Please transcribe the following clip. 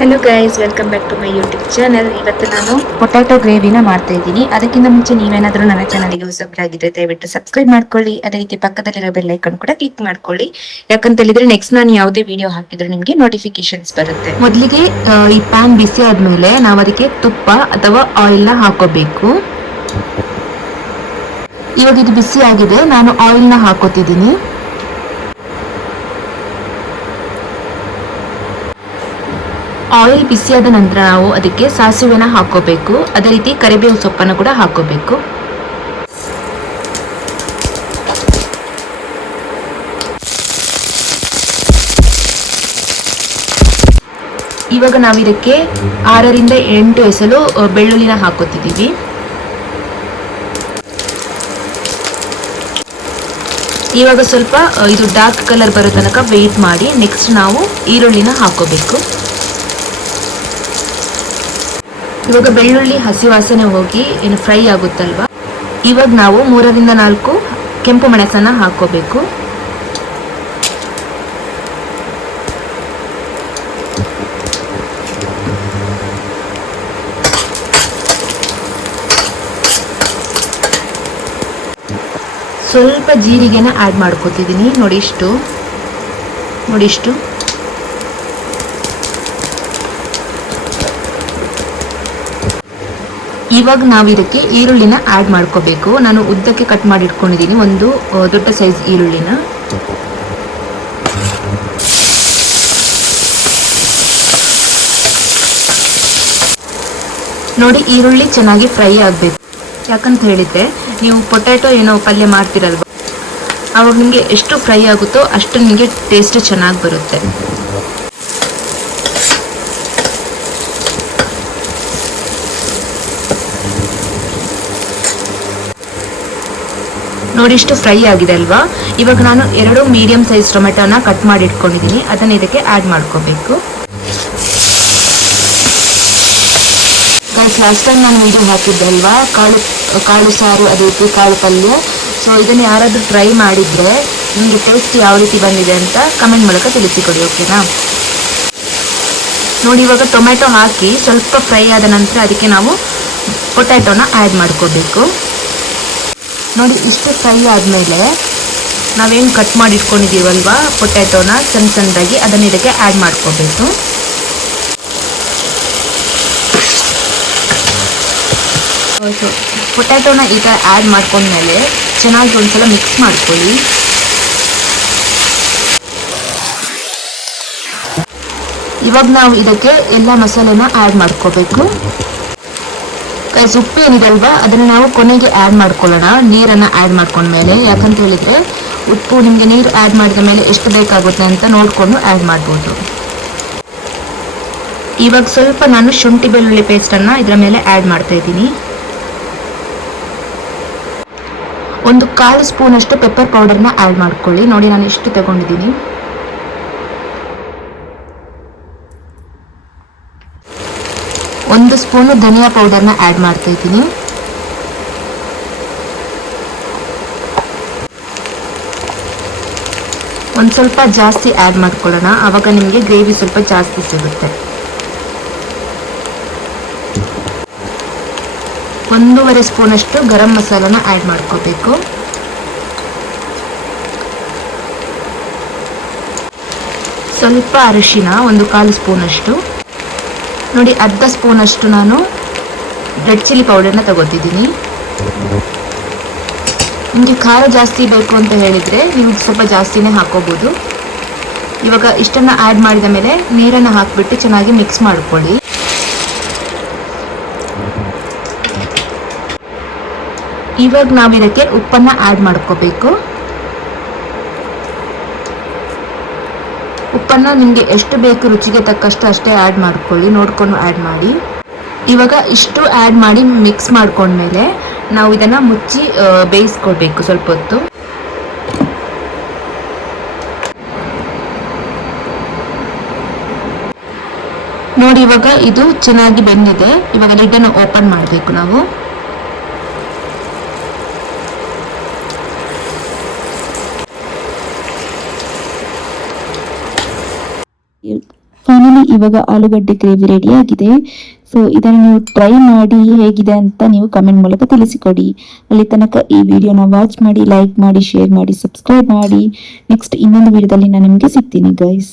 Hello guys, welcome back to my YouTube channel. ಇವತ್ತು ನಾನು potato ಗ್ರೇವಿನ ಮಾಡ್ತಾ ಇದ್ದೀನಿ. ಅದಕ್ಕಿಂತ ಮುಂಚೆ ನೀವೇನಾದರೂ ನನ್ನ ಚಾನಲ್ಗೆ ಹೊಸಬರಾಗಿದ್ರೆ ದಯವಿಟ್ಟು ಸಬ್ಸ್ಕ್ರೈಬ್ ಮಾಡ್ಕೊಳ್ಳಿ. ಅದೇ ರೀತಿ ಪಕ್ಕದಲ್ಲಿರೋ ಬೆಲ್ ಐಕಾನ್ ಕೂಡ ಕ್ಲಿಕ್ ಮಾಡ್ಕೊಳ್ಳಿ. ಯಾಕಂತ ಹೇಳಿದ್ರೆ ನೆಕ್ಸ್ಟ್ ನಾನು ಯಾವುದೇ ವಿಡಿಯೋ ಹಾಕಿದ್ರೆ ನಿಮಗೆ ನೋಟಿಫಿಕೇಶನ್ಸ್ ಬರುತ್ತೆ. ಮೊದಲಿಗೆ ಈ ಪ್ಯಾನ್ ಬಿಸಿ ಆದ್ಮೇಲೆ ನಾವು ಅದಕ್ಕೆ ತುಪ್ಪ ಅಥವಾ ಆಯಿಲ್ ನ ಹಾಕೋಬೇಕು. ಇವಾಗ ಇದು ಬಿಸಿ ಆಗಿದೆ, ನಾನು ಆಯಿಲ್ ನ ಹಾಕೋತಿದ್ದೀನಿ. ಆಯಿಲ್ ಬಿಸಿಯಾದ ನಂತರ ನಾವು ಅದಕ್ಕೆ ಸಾಸಿವೆನ ಹಾಕೋಬೇಕು. ಅದೇ ರೀತಿ ಕರಿಬೇವು ಸೊಪ್ಪನ್ನು ಕೂಡ ಹಾಕೋಬೇಕು. ಇವಾಗ ನಾವು ಇದಕ್ಕೆ 6ರಿಂದ 8 ಎಸಳು ಬೆಳ್ಳುಳ್ಳಿನ ಹಾಕೋತಿದ್ದೀವಿ. ಇವಾಗ ಸ್ವಲ್ಪ ಇದು ಡಾರ್ಕ್ ಕಲರ್ ಬರೋ ತನಕ ವೆಯ್ಟ್ ಮಾಡಿ. ನೆಕ್ಸ್ಟ್ ನಾವು ಈರುಳ್ಳಿನ ಹಾಕೋಬೇಕು. ಇವಾಗ ಬೆಳ್ಳುಳ್ಳಿ ಹಸಿ ವಾಸನೆ ಹೋಗಿ ಏನು ಫ್ರೈ ಆಗುತ್ತಲ್ವಾ, ಇವಾಗ ನಾವು 3ರಿಂದ 4 ಕೆಂಪು ಮೆಣಸನ್ನ ಹಾಕೋಬೇಕು. ಸ್ವಲ್ಪ ಜೀರಿಗೆನ ಆ್ಯಡ್ ಮಾಡ್ಕೋತಿದ್ದೀನಿ. ನೋಡಿ ಇಷ್ಟು. ಇವಾಗ ನಾವು ಇದಕ್ಕೆ ಈರುಳ್ಳಿನ ಆ್ಯಡ್ ಮಾಡ್ಕೋಬೇಕು. ನಾನು ಉದ್ದಕ್ಕೆ ಕಟ್ ಮಾಡಿ ಇಟ್ಕೊಂಡಿದ್ದೀನಿ ಒಂದು ದೊಡ್ಡ ಸೈಜ್ ಈರುಳ್ಳಿನ. ನೋಡಿ, ಈರುಳ್ಳಿ ಚೆನ್ನಾಗಿ ಫ್ರೈ ಆಗಬೇಕು. ಯಾಕಂತ ಹೇಳಿದ್ರೆ ನೀವು ಪೊಟ್ಯಾಟೊ ಏನೋ ಪಲ್ಯ ಮಾಡ್ತಿರಲ್ವ, ಅವಾಗ ನಿಮಗೆ ಎಷ್ಟು ಫ್ರೈ ಆಗುತ್ತೋ ಅಷ್ಟು ನಿಮಗೆ ಟೇಸ್ಟ್ ಚೆನ್ನಾಗಿ ಬರುತ್ತೆ. ನೋಡಿ, ಇಷ್ಟು ಫ್ರೈ ಆಗಿದೆ ಅಲ್ವಾ. ಇವಾಗ ನಾನು 2 ಮೀಡಿಯಂ ಸೈಜ್ ಟೊಮೆಟೊನ ಕಟ್ ಮಾಡಿ ಇಟ್ಕೊಂಡಿದ್ದೀನಿ. ಅದನ್ನ ಇದಕ್ಕೆ ಆ್ಯಡ್ ಮಾಡ್ಕೋಬೇಕು. ಲಾಸ್ಟ್ ಟೈಮ್ ನಾನು ವಿಡಿಯೋ ಹಾಕಿದ್ದಲ್ವಾ, ಕಾಳು ಸಾರು, ಅದೇ ರೀತಿ ಕಾಳು ಪಲ್ಯ. ಸೊ ಇದನ್ನು ಯಾರಾದರೂ ಟ್ರೈ ಮಾಡಿದರೆ ನಿಮಗೆ ಟೇಸ್ಟ್ ಯಾವ ರೀತಿ ಬಂದಿದೆ ಅಂತ ಕಮೆಂಟ್ ಮೂಲಕ ತಿಳಿಸಿಕೊಡಿ, ಓಕೆನಾ? ನೋಡಿ, ಇವಾಗ ಟೊಮೆಟೊ ಹಾಕಿ ಸ್ವಲ್ಪ ಫ್ರೈ ಆದ ನಂತರ ಅದಕ್ಕೆ ನಾವು ಪೊಟ್ಯಾಟೊನ ಆ್ಯಡ್ ಮಾಡ್ಕೋಬೇಕು. ನೋಡಿ, ಇಷ್ಟು ಫ್ರೈ ಆದಮೇಲೆ ನಾವೇನು ಕಟ್ ಮಾಡಿ ಇಟ್ಕೊಂಡಿದ್ದೀವಲ್ವಾ ಪೊಟ್ಯಾಟೊನ ಸಣ್ಣದಾಗಿ, ಅದನ್ನು ಇದಕ್ಕೆ ಆ್ಯಡ್ ಮಾಡ್ಕೋಬೇಕು. ಪೊಟ್ಯಾಟೊನ ಈ ಥರ ಆ್ಯಡ್ ಮಾಡ್ಕೊಂಡ್ಮೇಲೆ ಚೆನ್ನಾಗಿ ಒಂದ್ಸಲ ಮಿಕ್ಸ್ ಮಾಡ್ಕೊಳ್ಳಿ. ಇವಾಗ ನಾವು ಇದಕ್ಕೆ ಎಲ್ಲ ಮಸಾಲೆನ ಆ್ಯಡ್ ಮಾಡ್ಕೋಬೇಕು. ಉಪ್ಪು ಏನಿದಲ್ವಾ ಅದನ್ನು ನಾವು ಕೊನೆಗೆ ಆ್ಯಡ್ ಮಾಡ್ಕೊಳ್ಳೋಣ, ನೀರನ್ನು ಆ್ಯಡ್ ಮಾಡ್ಕೊಂಡ್ಮೇಲೆ. ಯಾಕಂತ ಹೇಳಿದರೆ ಉಪ್ಪು ನಿಮಗೆ ನೀರು ಆ್ಯಡ್ ಮಾಡಿದ ಮೇಲೆ ಎಷ್ಟು ಬೇಕಾಗುತ್ತೆ ಅಂತ ನೋಡಿಕೊಂಡು ಆ್ಯಡ್ ಮಾಡ್ಬೋದು. ಇವಾಗ ಸ್ವಲ್ಪ ನಾನು ಶುಂಠಿ ಬೆಳ್ಳುಳ್ಳಿ ಪೇಸ್ಟನ್ನು ಇದರ ಮೇಲೆ ಆ್ಯಡ್ ಮಾಡ್ತಾ ಇದ್ದೀನಿ. 1/4 ಸ್ಪೂನಷ್ಟು ಪೆಪ್ಪರ್ ಪೌಡರ್ನ ಆ್ಯಡ್ ಮಾಡ್ಕೊಳ್ಳಿ. ನೋಡಿ, ನಾನು ಇಷ್ಟು ತಗೊಂಡಿದ್ದೀನಿ. ಒಂದು ಸ್ಪೂನು ಧನಿಯಾ ಪೌಡರ್ನ ಆ್ಯಡ್ ಮಾಡ್ತಾ ಇದ್ದೀನಿ. ಒಂದು ಸ್ವಲ್ಪ ಜಾಸ್ತಿ ಆ್ಯಡ್ ಮಾಡ್ಕೊಳ್ಳೋಣ, ಆವಾಗ ನಿಮಗೆ ಗ್ರೇವಿ ಸ್ವಲ್ಪ ಜಾಸ್ತಿ ಸಿಗುತ್ತೆ. 1.5 ಸ್ಪೂನಷ್ಟು ಗರಂ ಮಸಾಲಾನ ಆ್ಯಡ್ ಮಾಡ್ಕೋಬೇಕು. ಸ್ವಲ್ಪ ಅರಿಶಿನ 1/4 ಸ್ಪೂನಷ್ಟು. ನೋಡಿ, ಅರ್ಧ ಸ್ಪೂನಷ್ಟು ನಾನು ರೆಡ್ ಚಿಲ್ಲಿ ಪೌಡರ್ನ ತಗೋತಿದ್ದೀನಿ. ನಿಮಗೆ ಖಾರ ಜಾಸ್ತಿ ಬೇಕು ಅಂತ ಹೇಳಿದರೆ ನೀವು ಸ್ವಲ್ಪ ಜಾಸ್ತಿನೇ ಹಾಕೋಬೋದು. ಇವಾಗ ಇಷ್ಟನ್ನು ಆ್ಯಡ್ ಮಾಡಿದ ಮೇಲೆ ನೀರನ್ನು ಹಾಕಿಬಿಟ್ಟು ಚೆನ್ನಾಗಿ ಮಿಕ್ಸ್ ಮಾಡ್ಕೊಳ್ಳಿ. ಇವಾಗ ನಾವು ಇದಕ್ಕೆ ಉಪ್ಪನ್ನು ಆ್ಯಡ್ ಮಾಡ್ಕೋಬೇಕು. ಉಪ್ಪನ್ನು ನಿಮಗೆ ಎಷ್ಟು ಬೇಕು ರುಚಿಗೆ ತಕ್ಕಷ್ಟು ಅಷ್ಟೇ ಆ್ಯಡ್ ಮಾಡ್ಕೊಳ್ಳಿ, ನೋಡಿಕೊಂಡು ಆ್ಯಡ್ ಮಾಡಿ. ಇವಾಗ ಇಷ್ಟು ಆ್ಯಡ್ ಮಾಡಿ ಮಿಕ್ಸ್ ಮಾಡ್ಕೊಂಡ್ಮೇಲೆ ನಾವು ಇದನ್ನು ಮುಚ್ಚಿ ಬೇಯಿಸ್ಕೊಳ್ಬೇಕು ಸ್ವಲ್ಪ ಹೊತ್ತು. ನೋಡಿ, ಇವಾಗ ಇದು ಚೆನ್ನಾಗಿ ಬೆಂದಿದೆ. ಇವಾಗ ಲಿಡ್ಡನ್ನು ಓಪನ್ ಮಾಡಬೇಕು ನಾವು. ಫೈನಲಿ ಇವಾಗ ಆಲೂಗಡ್ಡೆ ಗ್ರೇವಿ ರೆಡಿ ಆಗಿದೆ. ಸೊ ಇದನ್ನು ನೀವು ಟ್ರೈ ಮಾಡಿ ಹೇಗಿದೆ ಅಂತ ನೀವು ಕಮೆಂಟ್ ಮೂಲಕ ತಿಳಿಸಿಕೊಡಿ. ಅಲ್ಲಿ ತನಕ ಈ ವಿಡಿಯೋನ ವಾಚ್ ಮಾಡಿ, ಲೈಕ್ ಮಾಡಿ, ಶೇರ್ ಮಾಡಿ, ಸಬ್ಸ್ಕ್ರೈಬ್ ಮಾಡಿ. ನೆಕ್ಸ್ಟ್ ಇನ್ನೊಂದು ವಿಡಿಯೋದಲ್ಲಿ ನಾನು ನಿಮಗೆ ಸಿಗ್ತೀನಿ ಗೈಸ್.